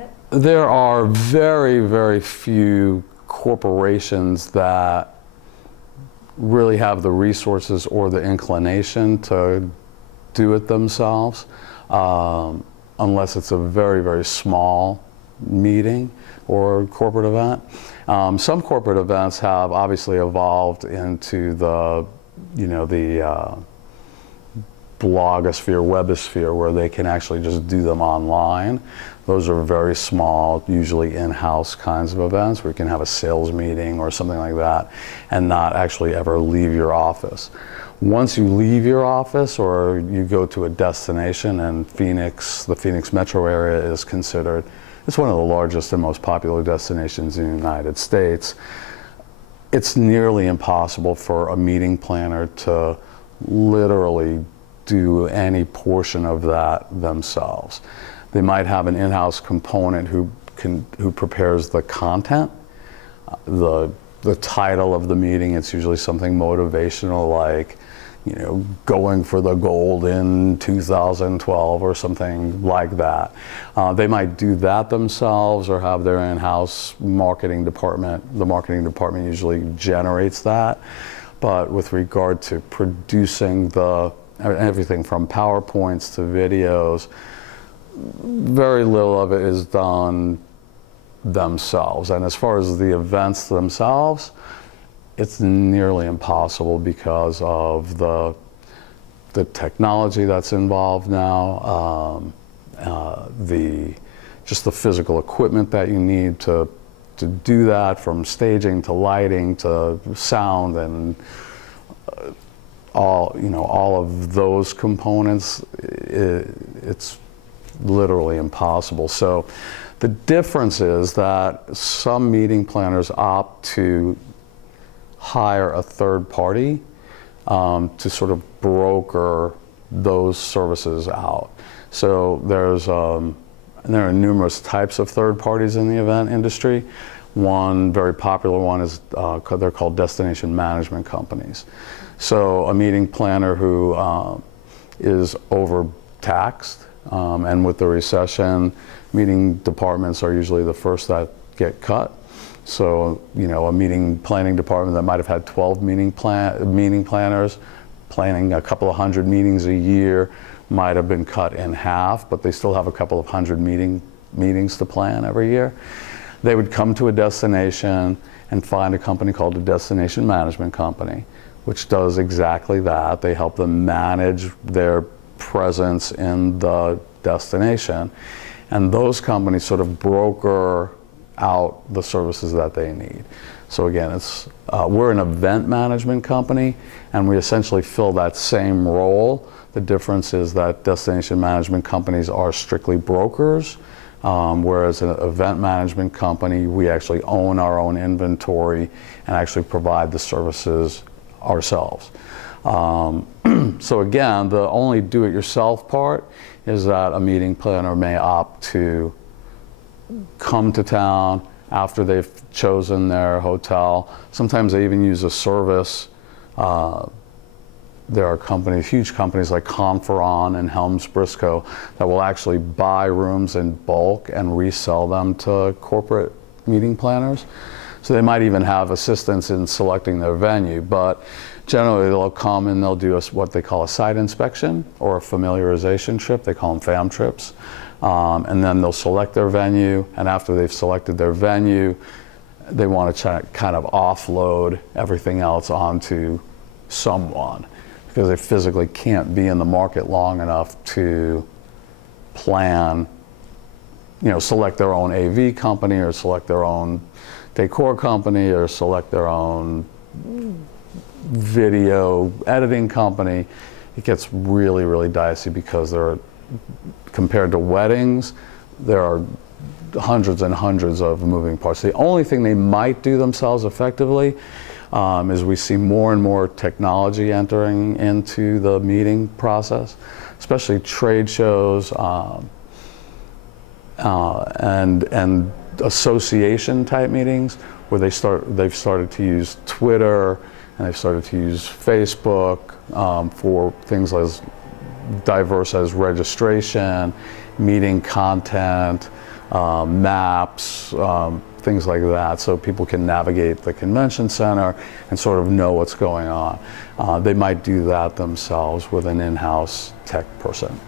it? There are very, very few corporations that really have the resources or the inclination to do it themselves, unless it's a very, very small meeting or corporate event. Some corporate events have obviously evolved into the, the blogosphere, webosphere, where they can actually just do them online. Those are very small, usually in-house kinds of events where you can have a sales meeting or something like that and not actually ever leave your office. Once you leave your office or you go to a destination, and Phoenix, the Phoenix metro area is considered, it's one of the largest and most popular destinations in the United States, it's nearly impossible for a meeting planner to literally do any portion of that themselves. They might have an in-house component who prepares the content, the title of the meeting. It's usually something motivational like, going for the gold in 2012 or something like that. They might do that themselves or have their in-house marketing department. The marketing department usually generates that. But with regard to producing everything from PowerPoints to videos, very little of it is done themselves. And as far as the events themselves, it's nearly impossible because of the technology that's involved now, just the physical equipment that you need to do that, from staging to lighting to sound and all of those components. It's literally impossible. So the difference is that some meeting planners opt to hire a third party to sort of broker those services out. So there are numerous types of third parties in the event industry. One very popular one is they're called destination management companies. So a meeting planner who is overtaxed, and with the recession, meeting departments are usually the first that get cut. So, a meeting planning department that might have had 12 meeting planners planning a couple of hundred meetings a year might have been cut in half, but they still have a couple of hundred meetings to plan every year. They would come to a destination and find a company called a destination management company, which does exactly that. They help them manage their presence in the destination, and those companies sort of broker out the services that they need. So again, we're an event management company, and we essentially fill that same role. The difference is that destination management companies are strictly brokers, whereas an event management company, we actually own our own inventory and actually provide the services ourselves. So again, the only do-it-yourself part is that a meeting planner may opt to come to town after they've chosen their hotel. Sometimes they even use a service. There are huge companies like Conferon and Helms Briscoe that will actually buy rooms in bulk and resell them to corporate meeting planners. So they might even have assistance in selecting their venue, but generally they'll come and they'll do what they call a site inspection or a familiarization trip. They call them FAM trips. And then they'll select their venue, and after they've selected their venue, they want to kind of offload everything else onto someone, because they physically can't be in the market long enough to plan, select their own AV company or select their own decor company or select their own video editing company. It gets really, really dicey because compared to weddings, there are hundreds and hundreds of moving parts. The only thing they might do themselves effectively is we see more and more technology entering into the meeting process, especially trade shows and association type meetings where they've started to use Twitter and they've started to use Facebook for things as diverse as registration, meeting content, maps, things like that, so people can navigate the convention center and sort of know what's going on. They might do that themselves with an in-house tech person.